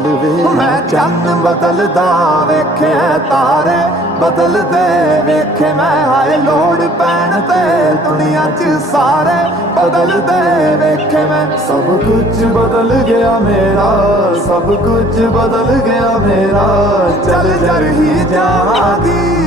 बदल वे। मैं चंद बदलदा वेखे तारे बदलदे वेखे मैं, हाय लोड़ पैण ते दुनिया च सारे बदलदे वेखे मैं। सब कुछ बदल गया मेरा, सब कुछ बदल गया मेरा, चल जर ही जावांगी